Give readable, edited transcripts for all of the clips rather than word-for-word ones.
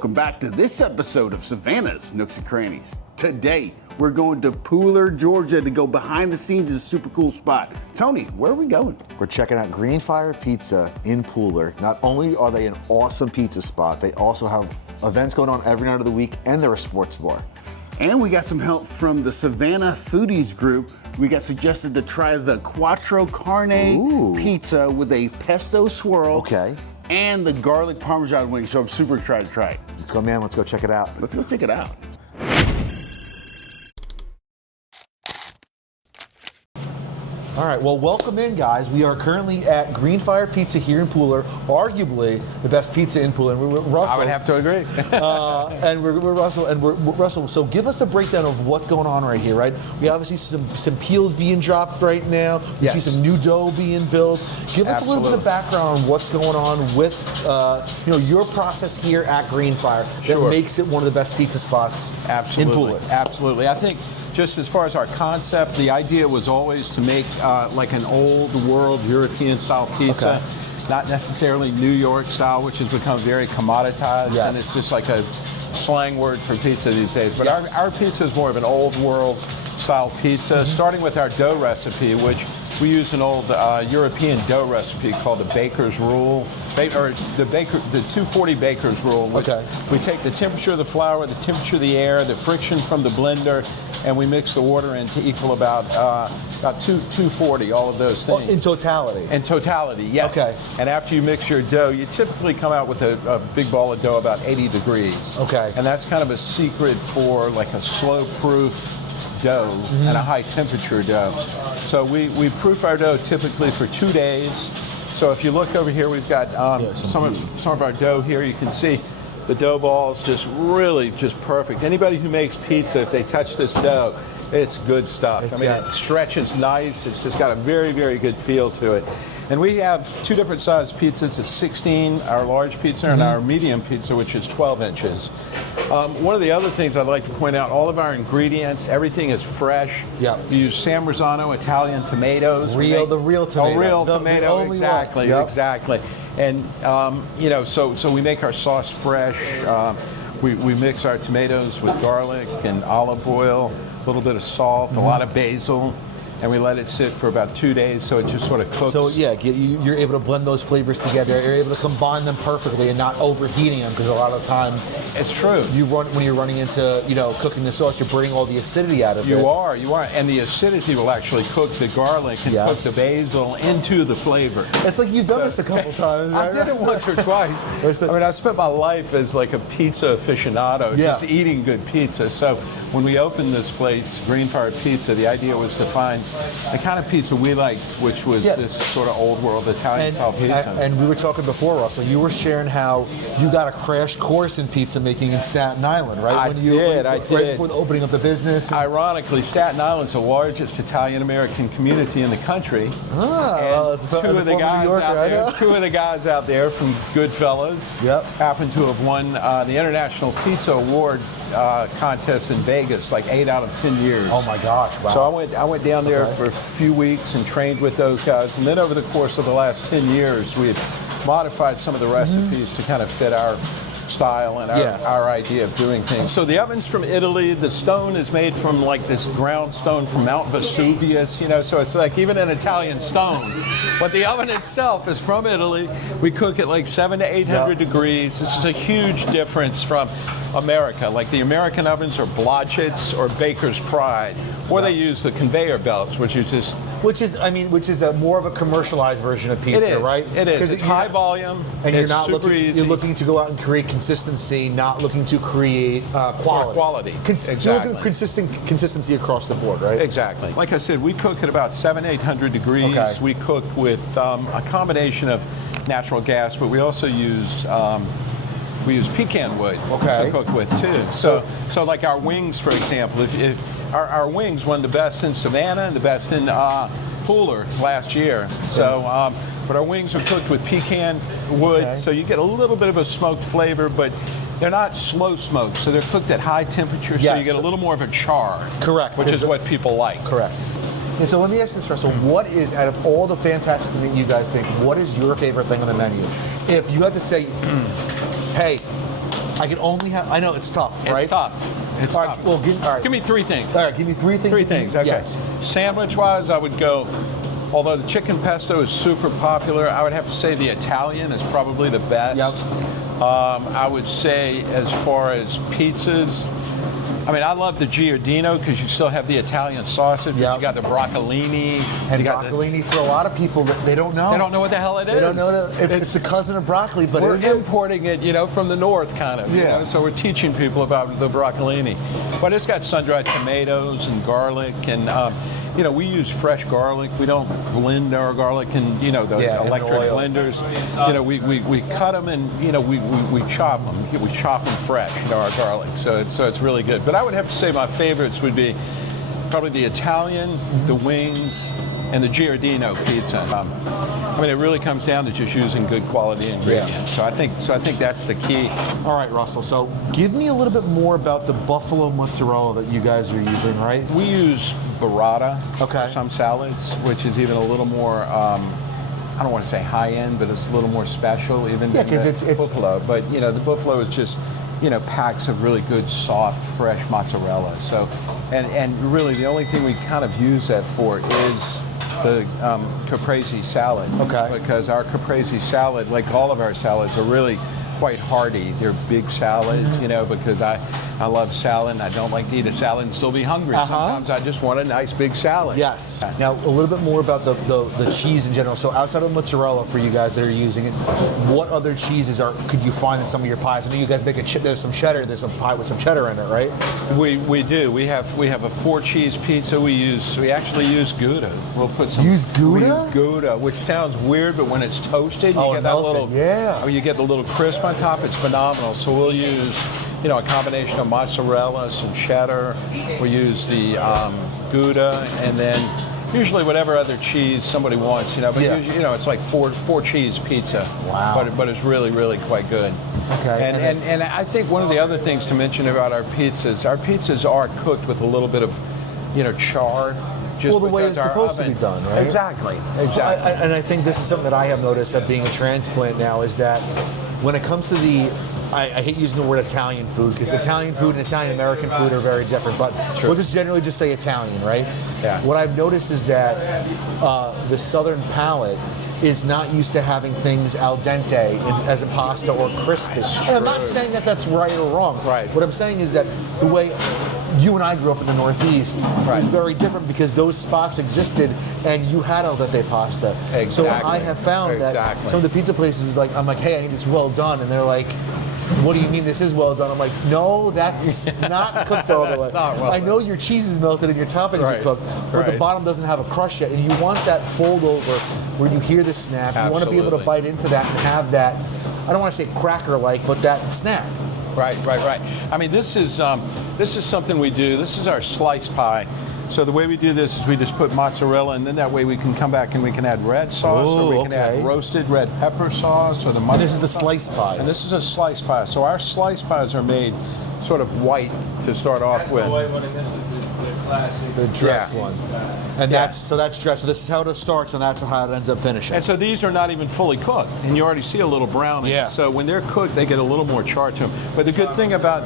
welcome back to this episode of Savannah's Nooks and Crannies. Today, we're going to Pooler, Georgia to go behind the scenes in a super cool spot. Tony, where are we going? We're checking out Greenfire Pizza in Pooler. Not only are they an awesome pizza spot, they also have events going on every night of the week, and they're a sports bar. And we got some help from the Savannah Foodies group. We got suggested to try the Quattro Carne pizza with a pesto swirl. Okay. And the garlic parmesan wings, so I'm super excited to try it. Let's go, man. Let's go check it out. Let's go check it out. All right, well, welcome in, guys. We are currently at Greenfire Pizza here in Pooler, arguably the best pizza in Pooler. And we're with Russell. I would have to agree. And we're Russell. So give us a breakdown of what's going on right here, right? We obviously see some peels being dropped right now. We see some new dough being built. Give us a little bit of background on what's going on with your process here at Greenfire that makes it one of the best pizza spots in Pooler. Absolutely. I think just as far as our concept, the idea was always to make like an old world European style pizza. Okay. Not necessarily New York style, which has become very commoditized, and it's just like a slang word for pizza these days. But our pizza is more of an old world style pizza, starting with our dough recipe, which we use an old European dough recipe called the Baker's Rule, or the 240 Baker's Rule. Which we take the temperature of the flour, the temperature of the air, the friction from the blender, and we mix the water in to equal about 240, all of those things. In totality? In totality, yes. Okay. And after you mix your dough, you typically come out with a big ball of dough about 80 degrees. Okay. And that's kind of a secret for like a slow-proof dough and a high temperature dough. So we proof our dough typically for 2 days. So if you look over here, we've got some of our dough here. You can see the dough balls just really just perfect. Anybody who makes pizza, if they touch this dough, it's good stuff. It stretches nice. It's just got a very, very good feel to it. And we have two different sized pizzas, a 16, our large pizza, and our medium pizza, which is 12 inches. One of the other things I'd like to point out, all of our ingredients, everything is fresh. Yeah. We use San Marzano Italian tomatoes. The real tomato. Oh, real tomato, exactly, exactly. And, so we make our sauce fresh. We mix our tomatoes with garlic and olive oil, a little bit of salt, a lot of basil, and we let it sit for about 2 days so it just sort of cooks. So you're able to blend those flavors together. You're able to combine them perfectly and not overheating them, because a lot of the time, it's true. When you're running into cooking the sauce, you're bringing all the acidity out of it. You are, and the acidity will actually cook the garlic and cook the basil into the flavor. It's like you've done this a couple times. Right? I did it once or twice. I mean, I spent my life as like a pizza aficionado, just eating good pizza. So when we opened this place, Greenfire Pizza, the idea was to find the kind of pizza we liked, which was this sort of old world Italian style pizza. And we were talking before, Russell, you were sharing how you got a crash course in pizza making in Staten Island, right? I did. Right before the opening of the business. Ironically, Staten Island's the largest Italian-American community in the country. Two of the guys out there from Goodfellas happen to have won the International Pizza Award contest in Vegas like 8 out of 10 years. Oh my gosh, wow. So I went down there for a few weeks and trained with those guys, and then over the course of the last 10 years we had modified some of the recipes to kind of fit our style and our idea of doing things. So the oven's from Italy. The stone is made from like this ground stone from Mount Vesuvius, so it's like even an Italian stone. But the oven itself is from Italy. We cook at like 700 to 800 degrees. This is a huge difference from America. Like the American ovens are Blodgett's or Baker's Pride, or they use the conveyor belts, which is a more of a commercialized version of pizza, right? It is. It's high volume, and it's super easy. You're looking to go out and create consistency, not looking to create quality. Exactly. You're looking for consistency across the board, right? Exactly. Like I said, we cook at about 800 degrees. Okay. We cook with a combination of natural gas, but we also use pecan wood to cook with too. So like our wings, for example, if our wings won the best in Savannah and the best in Pooler last year. So, but our wings are cooked with pecan wood, so you get a little bit of a smoked flavor, but they're not slow smoked, so they're cooked at high temperature, so you get a little more of a char. Correct. Which is what people like. Correct. And so let me ask this first. So what is, out of all the fantastic things you guys make, what is your favorite thing on the menu? If you had to say, hey, I can only have. I know it's tough, right? It's tough. It's all tough. right. Well, give me 3 things. All right, give me 3 things. 3 things. Okay. Yes. Sandwich-wise, I would go. Although the chicken pesto is super popular, I would have to say the Italian is probably the best. Yep. I would say as far as pizzas, I mean, I love the Giardino because you still have the Italian sausage. Yep. You got the broccolini. And broccolini, for a lot of people, they don't know. They don't know what the hell it is. They don't know it's the cousin of broccoli, but we're importing it, from the north, kind of. Yeah. So we're teaching people about the broccolini. But it's got sun-dried tomatoes and garlic, and we use fresh garlic. We don't blend our garlic in, the electric blenders. We cut them and we chop them. We chop them fresh, our garlic. So it's really good. But I would have to say my favorites would be probably the Italian, the wings, and the Giardino pizza. It really comes down to just using good quality ingredients. Yeah. So I think that's the key. All right, Russell. So give me a little bit more about the buffalo mozzarella that you guys are using, right? We use burrata for some salads, which is even a little more. I don't want to say high end, but it's a little more special even than the buffalo. But the buffalo is just packs of really good, soft, fresh mozzarella. So, and really the only thing we kind of use that for is the caprese salad. Okay. Because our caprese salad, like all of our salads, are really quite hearty. They're big salads, because I love salad and I don't like to eat a salad and still be hungry. Sometimes I just want a nice big salad. Yes. Now, a little bit more about the cheese in general. So outside of mozzarella for you guys that are using it, what other cheeses could you find in some of your pies? I know you guys make there's some cheddar, there's some pie with some cheddar in it, right? We do. We have a 4-cheese pizza. We actually use Gouda. We'll put some. Use Gouda? We use Gouda, which sounds weird, but when it's toasted, you get that little. Yeah. You get the little crisp on top. It's phenomenal. So we'll use, a combination of mozzarella, some cheddar. We'll use the Gouda, and then usually whatever other cheese somebody wants, But usually, it's like 4-cheese pizza. Wow. But it's really, really quite good. Okay. And I think one of the other things to mention about our pizzas are cooked with a little bit of, char. The way it's supposed to be done, right? Exactly. And I think this is something that I have noticed of being a transplant now is that when it comes to I hate using the word Italian food because Italian food and Italian American food are very different, but we'll just generally just say Italian, right? Yeah. What I've noticed is that the Southern palate is not used to having things al dente as a pasta or crispy. And I'm not saying that that's right or wrong. Right. What I'm saying is that the way you and I grew up in the Northeast was very different because those spots existed and you had al dente pasta. Exactly. So I have found that some of the pizza places, I'm like, hey, I need this well done, and they're like, what do you mean this is well done? I'm like, no, that's not cooked all the way. I know your cheese is melted and your toppings are cooked, but the bottom doesn't have a crust yet. And you want that fold over where you hear the snap. You want to be able to bite into that and have that, I don't want to say cracker-like, but that snap. Right. I mean, this is something we do. This is our slice pie. So the way we do this is we just put mozzarella, and then that way we can come back and we can add red sauce, or we can add roasted red pepper sauce, or the mozzarella. And this is the slice pie. And this is a slice pie. So our slice pies are made sort of white to start off with. The white one, and this is the classic. The dressed one. And that's dressed. So this is how it starts, and that's how it ends up finishing. And so these are not even fully cooked, and you already see a little browning. Yeah. So when they're cooked, they get a little more char to them. But the good thing about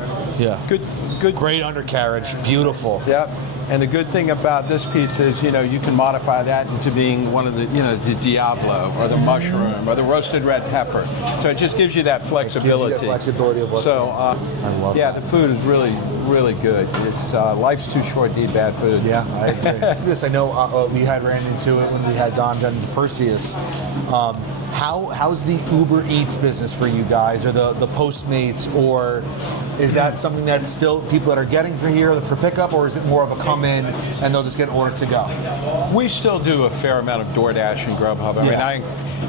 good great undercarriage, beautiful. Yep. And the good thing about this pizza is, you can modify that into being one of the, the Diablo or the mushroom or the roasted red pepper. So it just gives you that flexibility. It gives you that flexibility of what's so, I love that. the food is really, really good. It's life's too short to eat bad food. Yeah, I agree. This I know we had ran into it when we had Donovan and Perseus. How's the Uber Eats business for you guys, or the Postmates, or is that something that's still people that are getting for here for pickup, or is it more of a come in and they'll just get an order to go? We still do a fair amount of DoorDash and Grubhub. I mean,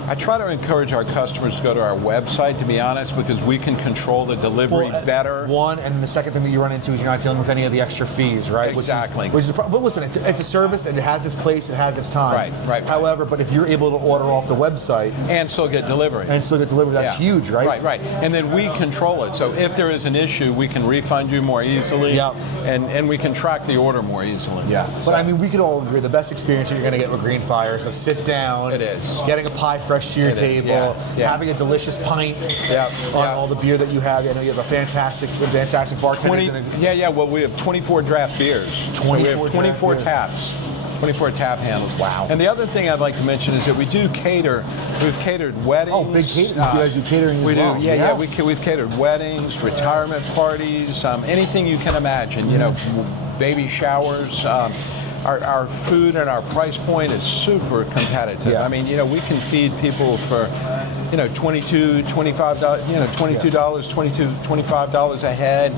I try to encourage our customers to go to our website, to be honest, because we can control the delivery better. One, and the second thing that you run into is you're not dealing with any of the extra fees, right? Exactly. But listen, it's a service, and it has its place, it has its time. Right. However, but if you're able to order off the website and still get delivery, that's huge, right? Right. And then we control it. So if there is an issue, we can refund you more easily. Yep. And we can track the order more easily. Yeah. But I mean, we could all agree the best experience that you're going to get with Greenfire is a sit down. It is. Getting a pie arrive fresh to your table, having a delicious pint on all the beer that you have. I know you have a fantastic bartender. Well, we have 24 draft beers. 24 we have 24 taps. 24 tap handles. Wow. And the other thing I'd like to mention is that we do cater. We've catered weddings. Oh, big catering. You guys do catering as well. We've catered weddings, retirement parties, anything you can imagine. You know, baby showers. Our food and our price point is super competitive. Yeah. I mean, you know, we can feed people for, you know, $22, $25 a head.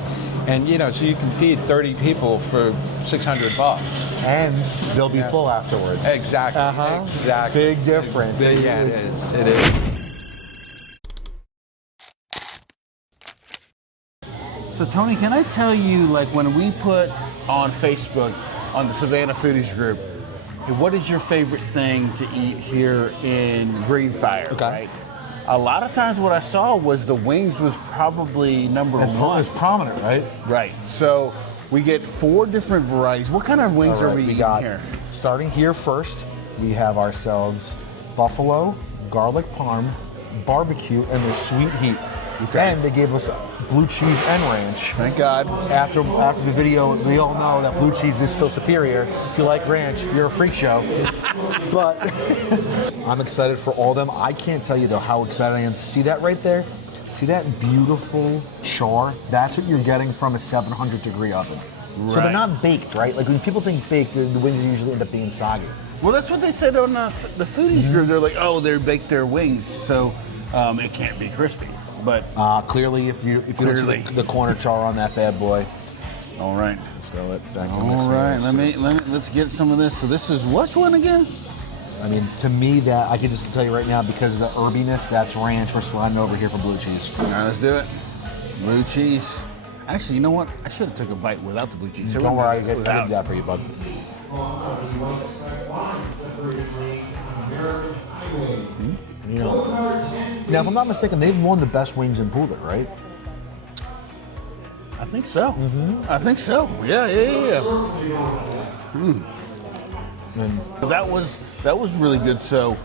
And, you know, so you can feed 30 people for $600. And they'll be full afterwards. Exactly. Exactly. Big difference. It is. It is. So Tony, can I tell you, like when we put on Facebook, on the Savannah Foodies group, hey, what is your favorite thing to eat here in Greenfire, right? A lot of times what I saw was the wings was probably number one. It's prominent, right? Right. So we get 4 different varieties. What kind of wings are we eating here? Starting here first, we have ourselves buffalo, garlic parm, barbecue, and their sweet heat. And they gave us blue cheese and ranch. Thank God. After the video, we all know that blue cheese is still superior. If you like ranch, you're a freak show. But I'm excited for all of them. I can't tell you, though, how excited I am to see that right there. See that beautiful char? That's what you're getting from a 700-degree oven. Right. So they're not baked, right? Like when people think baked, the wings usually end up being soggy. Well, that's what they said on the Foodies group. They're like, oh, they baked their wings, so it can't be crispy. But clearly, if you look at the corner char on that bad boy. All right. Let's throw it back in All right. Let's get some of this. So this is which one again? I mean, to me, that I can just tell you right now, because of the herbiness, that's ranch. We're sliding over here for blue cheese. All right, let's do it. Blue cheese. Actually, you know what? I should have took a bite without the blue cheese. Don't worry, I did that for you, bud. You know, now if I'm not mistaken, they've won the best wings in Pooler, right? I think so. I think so. Yeah. And that was really good. So,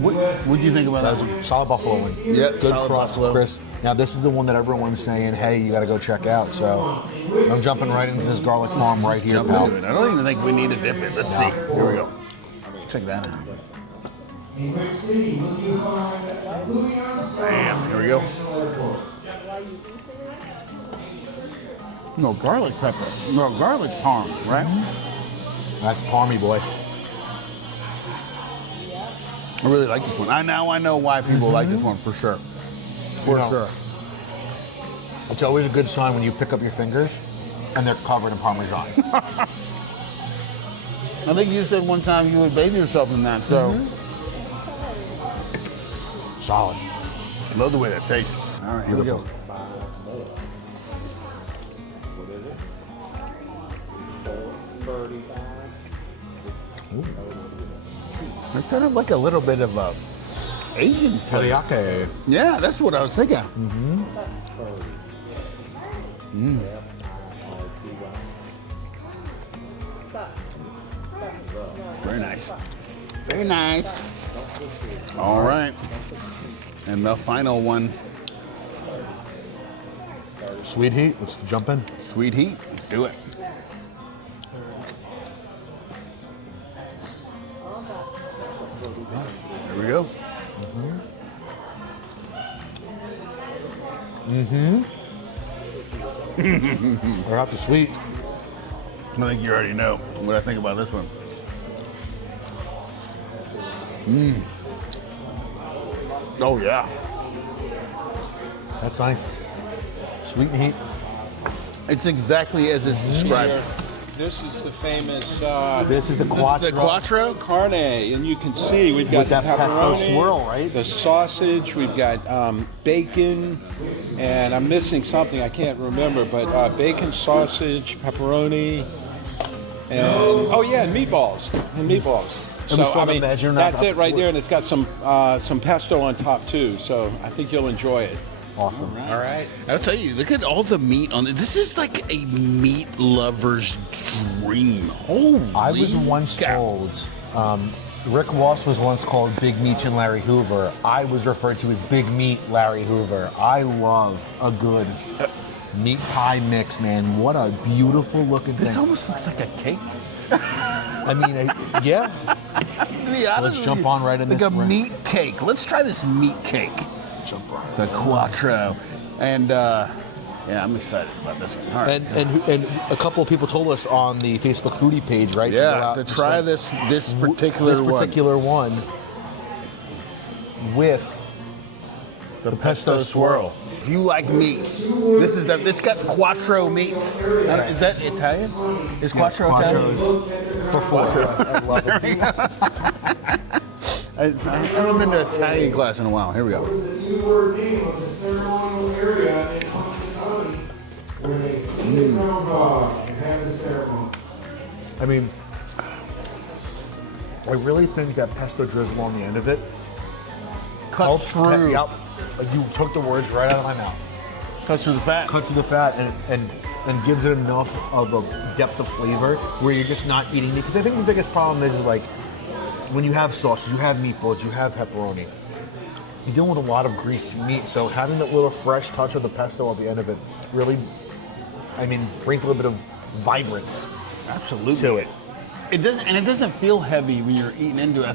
what do you think about that? That was a solid buffalo wing. Yeah, good crust, crisp. Now this is the one that everyone's saying, hey, you got to go check out. So I'm jumping right into this garlic farm right here, pal. I don't even think we need to dip it. Let's see. Here we go. Check that out. Bam. Here we go. No garlic pepper. No garlic parm, right? That's parmy, boy. I really like this one. I know why people like this one for sure. For sure. It's always a good sign when you pick up your fingers and they're covered in Parmesan. I think you said one time you would bathe yourself in that, so. Solid. Love the way that tastes. All right, Beautiful. here we go. It's kind of like a little bit of a Asian flavor. Teriyaki. Yeah, that's what I was thinking. Very nice. Very nice. All right. And the final one. Sweet heat. Let's jump in. Sweet heat. Let's do it. There we go. We're out the sweet. I think you already know what I think about this one. Oh, yeah. That's nice. Sweet and heat. It's exactly as it's described. This is the famous. This is the Quattro. The Quattro? Carne, and you can see we've got With that the pesto pepperoni, swirl, right? The sausage, we've got bacon, and I'm missing something I can't remember, but bacon, sausage, pepperoni, and and meatballs. And we saw the measure, not that's it right there, and it's got some pesto on top too. So I think you'll enjoy it. Awesome. All right. I'll tell you, look at all the meat on it. This is like a meat lover's dream. Holy I was once cow. told Rick Ross was once called Big Meat and Larry Hoover. I was referred to as Big Meat Larry Hoover. I love a good meat pie mix, man. What a beautiful looking thing. This almost looks like a cake. I mean, yeah. So let's jump on right in like this. Like a meat cake. Let's try this meat cake. Jump on. The Quattro. And yeah, I'm excited about this one. All right. And a couple of people told us on the Facebook foodie page, right? Yeah, to try this particular one with the pesto swirl. If you like meat, this got Quattro meats. Is that Italian? Is Quattro Italian? For four. I love it. I haven't been to Italian class in a while. Here we go. I mean, I really think that pesto drizzle on the end of it Cuts through. Yep. Like you took the words right out of my mouth. Cuts through the fat. Cuts through the fat and gives it enough of a depth of flavor where you're just not eating meat. Because I think the biggest problem is like when you have sausage, you have meatballs, you have pepperoni. You're dealing with a lot of greasy meat, so having that little fresh touch of the pesto at the end of it really, I mean, brings a little bit of vibrance. Absolutely. To it. It doesn't feel heavy when you're eating into it. I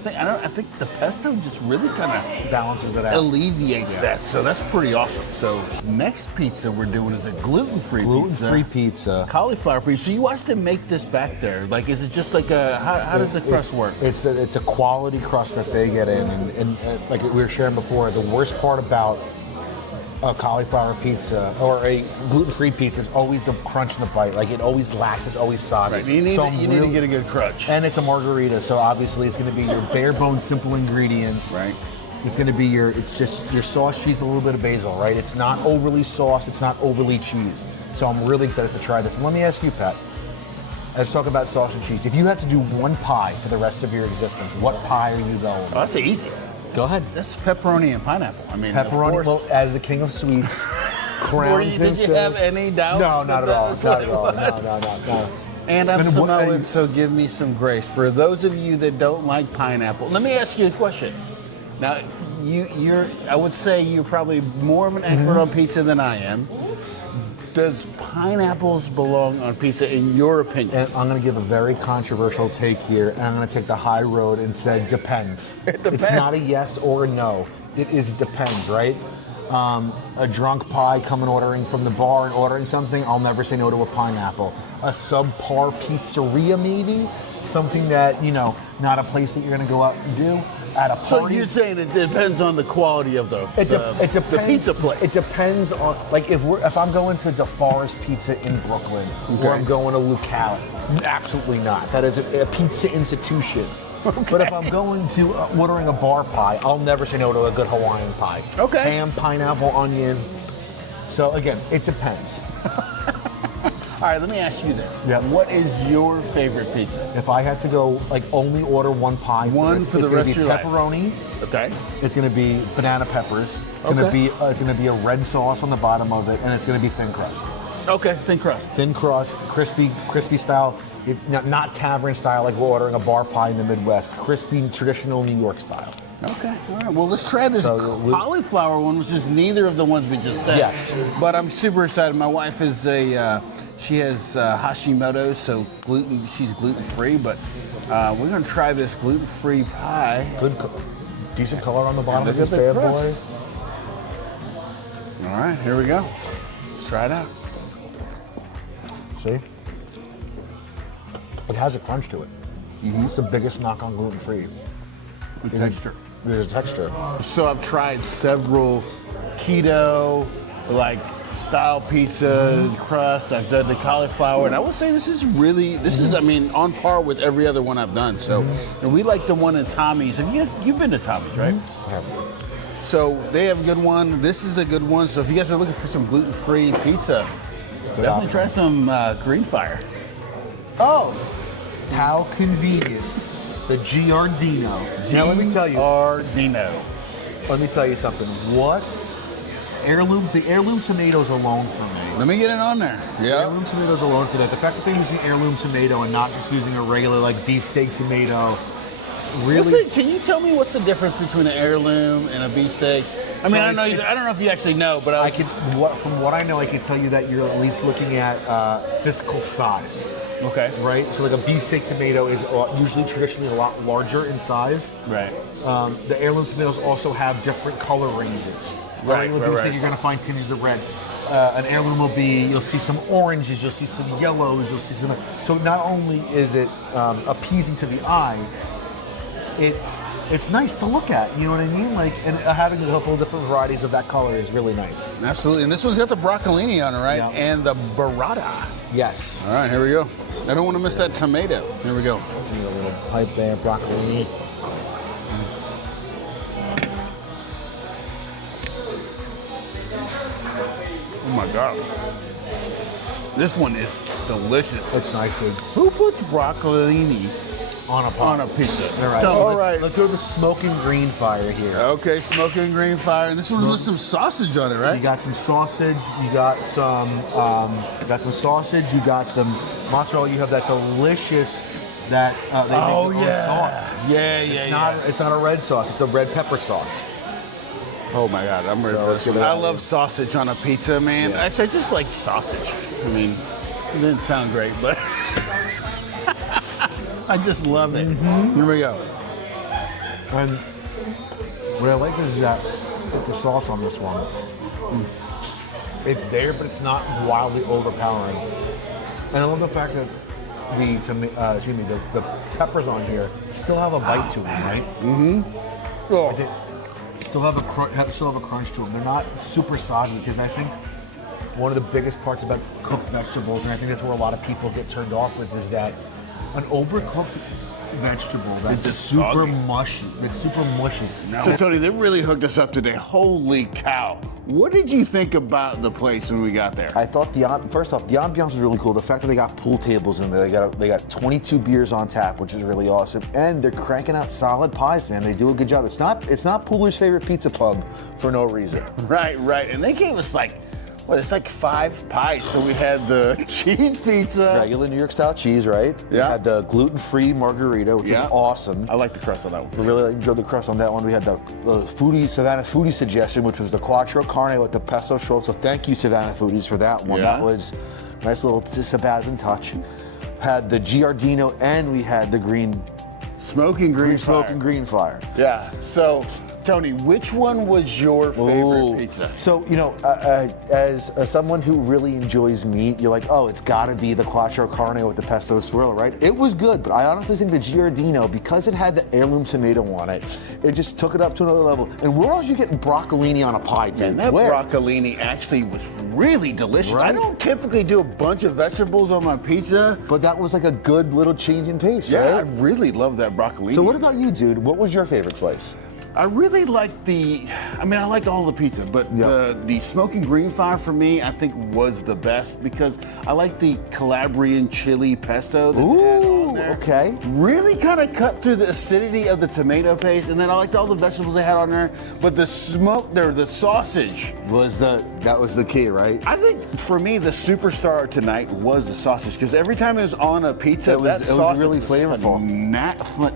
think the pesto just really kind of Balances it out. alleviates that. So that's pretty awesome. So next pizza we're doing is a gluten-free Gluten-free pizza. Cauliflower pizza. So you watched them make this back there. Like, is it just like a how does the crust work? It's a quality crust that they get in, and like we were sharing before, the worst part about a cauliflower pizza or a gluten-free pizza is always the crunch in the bite. Like it always lacks, it's always soggy. Right. You need to get a good crunch. And it's a margarita, so obviously it's going to be your bare bones simple ingredients. Right. It's going to be it's just your sauce, cheese, and a little bit of basil, right? It's not overly sauce, it's not overly cheese. So I'm really excited to try this. And let me ask you, Pat, let's talk about sauce and cheese. If you had to do one pie for the rest of your existence, what pie are you going with? Oh, that's easy. Go ahead. That's pepperoni and pineapple. I mean, Pepperoni, of course. as the king of sweets, crowns Did you have any doubt? No, not at all. Not at all. No. And I'm Samoan, so give me some grace. For those of you that don't like pineapple, let me ask you a question. Now, I would say you're probably more of an expert on pizza than I am. Does pineapples belong on pizza, in your opinion? And I'm going to give a very controversial take here, and I'm going to take the high road and say depends. It depends. It's not a yes or a no. It depends, right? A drunk pie coming ordering from the bar and ordering something, I'll never say no to a pineapple. A subpar pizzeria maybe, something that, not a place that you're going to go out and do. At a party. So you're saying it depends on the quality of the pizza place. It depends on, like, if I'm going to DeForest Pizza in Brooklyn, or I'm going to Lucale, absolutely not. That is a pizza institution. Okay. But if I'm going to ordering a bar pie, I'll never say no to a good Hawaiian pie. Okay. Ham, pineapple, onion. So again, it depends. All right, let me ask you this. Yep. What is your favorite pizza? If I had to go, like, only order one pie, for the rest of your life. Pepperoni. Okay. It's going to be banana peppers. It's going to be a red sauce on the bottom of it, and it's going to be thin crust. Okay, thin crust. Thin crust, crispy style. If not tavern style, like we're ordering a bar pie in the Midwest. Crispy, traditional New York style. Okay. All right. Well, let's try this cauliflower one, which is neither of the ones we just said. Yes. But I'm super excited. My wife is she has Hashimoto's, so she's gluten-free. But we're gonna try this gluten-free pie. Good, decent color on the bottom of this bad boy. All right, here we go. Let's try it out. See? It has a crunch to it. It's the biggest knock on gluten-free. The texture. There's a texture. So I've tried several keto, style pizza crust. I've done the cauliflower, and I would say this is on par with every other one I've done. So, and we like the one in Tommy's. You've been to Tommy's, right? Yeah. So they have a good one. This is a good one. So if you guys are looking for some gluten-free pizza, definitely try some Greenfire. Oh, how convenient. The Giardino. Now let me tell you. Giardino. Let me tell you something. The heirloom tomatoes alone for me. Let me get it on there. Yeah. Heirloom tomatoes alone for that. The fact that they're using heirloom tomato and not just using a regular beefsteak tomato, really. Listen, can you tell me what's the difference between an heirloom and a beefsteak? I mean, I don't know if you actually know, but from what I know, I can tell you that you're at least looking at physical size. Okay. Right? So like a beefsteak tomato is usually traditionally a lot larger in size. Right. The heirloom tomatoes also have different color ranges. Right. You're going to find tinges of red. An heirloom will be, you'll see some oranges, you'll see some yellows, you'll see some. So not only is it appeasing to the eye, it's nice to look at. You know what I mean? Like, and having a couple of different varieties of that color is really nice. Absolutely. And this one's got the broccolini on it, right? Yeah. And the burrata. Yes. All right, here we go. I don't want to miss that tomato. Here we go. A little pipe there, broccolini. Oh my God. This one is delicious. It's nice, dude. Who puts broccolini On a pizza. All right. All right. Let's go to the Smoking Greenfire here. Okay, Smoking Greenfire. And this one's with some sausage on it, right? You got some sausage. You got some sausage. You got some mozzarella. You have that delicious they make their own sauce. It's not a red sauce. It's a red pepper sauce. Oh my God, I'm ready for this one. I love sausage on a pizza, man. Yeah. Actually, I just like sausage. I mean, it didn't sound great, but I just love it. Mm-hmm. Here we go. And what I like is that the sauce on this one, it's there, but it's not wildly overpowering. And I love the fact that the peppers on here still have a bite to them, right? Mm-hmm. Oh. Still have a crunch to them. They're not super soggy, because I think one of the biggest parts about cooked vegetables, and I think that's where a lot of people get turned off with, is that an overcooked vegetable that's super mushy. It's super mushy. So Tony, they really hooked us up today. Holy cow. What did you think about the place when we got there? I thought first off, the ambiance was really cool. The fact that they got pool tables in there, they got 22 beers on tap, which is really awesome, and they're cranking out solid pies, man. They do a good job. It's not Pooler's favorite pizza pub for no reason. Right. And they gave us it's like 5 pies. So we had the cheese pizza. Regular New York style cheese, right? We had the gluten-free margarita, which is awesome. I like the crust on that one. We really enjoyed the crust on that one. We had the Savannah foodie suggestion, which was the Quattro Carne with the pesto shrimp. So thank you, Savannah foodies, for that one. Yeah. That was a nice little Sebastian touch. Had the Giardino, and we had the Smoking Greenfire. Yeah. So, Tony, which one was your favorite pizza? So, as someone who really enjoys meat, you're like, oh, it's got to be the Quattro Carne with the pesto swirl, right? It was good, but I honestly think the Giardino, because it had the heirloom tomato on it, it just took it up to another level. And where else you getting broccolini on a pie, dude? Man, that broccolini actually was really delicious. Right? I don't typically do a bunch of vegetables on my pizza, but that was like a good little change in pace, yeah, right? I really love that broccolini. So what about you, dude? What was your favorite place? I really like I liked all the pizza, but the Smoking Greenfire for me, I think was the best, because I like the Calabrian chili pesto that they had on there. Okay. Really kind of cut through the acidity of the tomato paste, and then I liked all the vegetables they had on there, but the sausage was the key, right? I think for me the superstar tonight was the sausage, because every time it was on a pizza, it was really flavorful.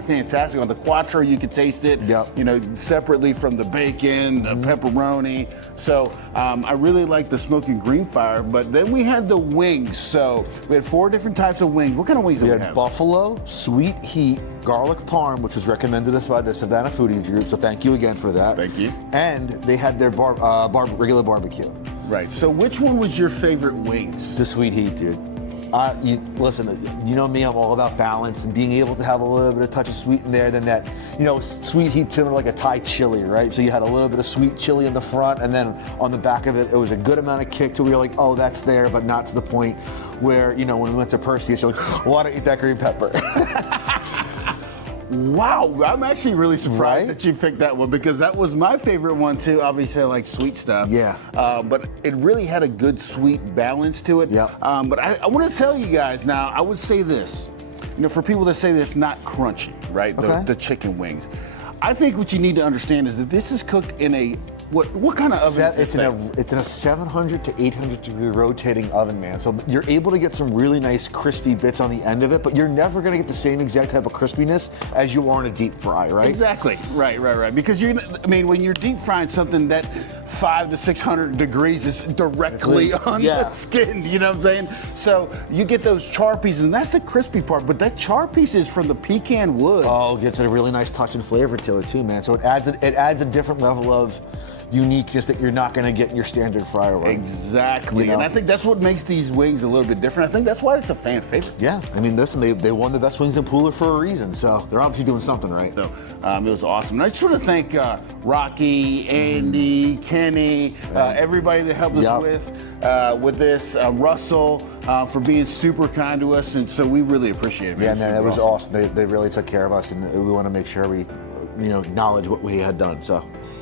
Fantastic. On the Quattro, you could taste it. Yep. Separately from the bacon, the pepperoni. So I really like the Smoking Greenfire, but then we had the wings. So we had 4 different types of wings. What kind of wings did we have? We had buffalo, sweet heat, garlic parm, which was recommended us by the Savannah Foodie Group, so thank you again for that. Thank you. And they had their regular barbecue. Right, so which one was your favorite wings? The sweet heat, dude. Listen, you know me, I'm all about balance and being able to have a little bit of touch of sweet in there, then that, sweet heat similar like a Thai chili, right? So you had a little bit of sweet chili in the front, and then on the back of it, it was a good amount of kick to where you're like, oh, that's there, but not to the point where, when we went to Percy's, you're like, want to eat that green pepper. Wow, I'm actually really surprised that you picked that one, because that was my favorite one too. Obviously, I like sweet stuff. Yeah. But it really had a good sweet balance to it. Yeah. But I want to tell you guys now, I would say this, for people that say that it's not crunchy, right? The chicken wings. I think what you need to understand is that this is cooked in a What kind of oven is It's in a 700 to 800 degree rotating oven, man. So you're able to get some really nice crispy bits on the end of it, but you're never going to get the same exact type of crispiness as you are in a deep fry, right? Exactly. Right. Because when you're deep frying something that 500 to 600 degrees is directly on the skin, you know what I'm saying? So you get those char pieces, and that's the crispy part, but that char piece is from the pecan wood. Oh, it gets a really nice touch and flavor to it too, man. So it adds a different level of uniqueness that you're not going to get in your standard fryer run. Exactly, and I think that's what makes these wings a little bit different. I think that's why it's a fan favorite. Yeah, I mean, listen, they won the best wings in Pooler for a reason, so they're obviously doing something right. So it was awesome. And I just want to thank Rocky, Andy, Kenny, everybody that helped us with this, Russell for being super kind to us, and so we really appreciate it. Yeah, man, that was awesome. They really took care of us, and we want to make sure we, acknowledge what we had done.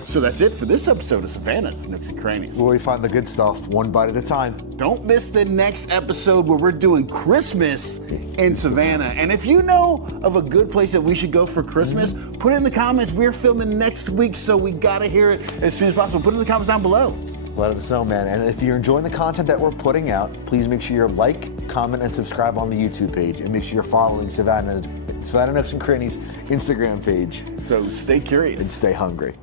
So that's it for this episode of Savannah's Nooks and Crannies. Where we find the good stuff, one bite at a time. Don't miss the next episode where we're doing Christmas in Savannah. And if you know of a good place that we should go for Christmas, put it in the comments. We're filming next week, so we gotta hear it as soon as possible. Put it in the comments down below. Let us know, man. And if you're enjoying the content that we're putting out, please make sure you like, comment, and subscribe on the YouTube page. And make sure you're following Savannah Nooks and Crannies Instagram page. So stay curious. And stay hungry.